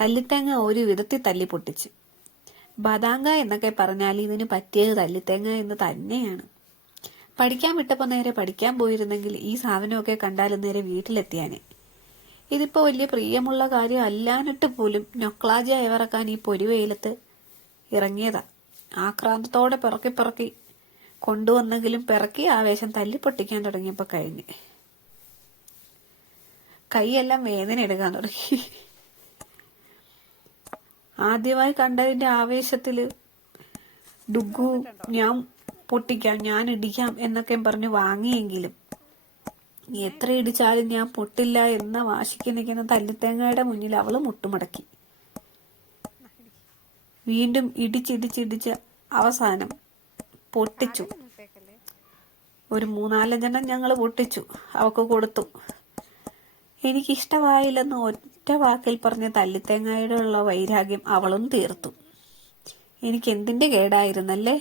തല്ലിത്തേങ്ങ ഒരു വിധത്തിൽ തല്ലി പൊട്ടിച്ചു. ബദാങ്ക എന്നൊക്കെ പറഞ്ഞാൽ ഇതിന് പറ്റിയത് തല്ലിത്തേങ്ങ എന്ന് തന്നെയാണ്. പഠിക്കാൻ വിട്ടപ്പോൾ നേരെ പഠിക്കാൻ പോയിരുന്നെങ്കിൽ ഈ സാധനമൊക്കെ കണ്ടാലും നേരെ വീട്ടിലെത്തിയാനെ. ഇതിപ്പോ വലിയ പ്രിയമുള്ള കാര്യം അല്ലാനിട്ട് പോലും നൊക്ലാജ ഇറക്കാൻ ഈ പൊരിവെയിലത്ത് ഇറങ്ങിയതാ. ആക്രാന്തത്തോടെ പിറക്കി പിറക്കി കൊണ്ടുവന്നെങ്കിലും പിറക്കി ആവേശം തല്ലി പൊട്ടിക്കാൻ തുടങ്ങിയപ്പോ കഴിഞ്ഞ്. കൈയെല്ലാം വേദന എടുക്കാൻ തുടങ്ങി. ആദ്യമായി കണ്ടതിന്റെ ആവേശത്തില് ഡുഗു ഞാൻ പൊട്ടിക്കാം, ഞാൻ ഇടിക്കാം എന്നൊക്കെ പറഞ്ഞ് വാങ്ങിയെങ്കിലും എത്ര ഇടിച്ചാലും ഞാൻ പൊട്ടില്ല എന്ന വാശിക്ക് നിൽക്കുന്ന തല്ലിത്തേങ്ങയുടെ മുന്നിൽ അവള് മുട്ടുമടക്കി. വീണ്ടും ഇടിച്ചിടിച്ചിടിച്ച് അവസാനം പൊട്ടിച്ചു. ഒരു 3-4 ഞങ്ങൾ പൊട്ടിച്ചു, അവക്ക് കൊടുത്തു. എനിക്കിഷ്ടമായില്ലെന്ന് ഒറ്റ വാക്കിൽ പറഞ്ഞ തല്ലിത്തേങ്ങയുടെ ഉള്ള വൈരാഗ്യം അവളും തീർത്തു. എനിക്ക് എന്തിന്റെ കേടായിരുന്നല്ലേ.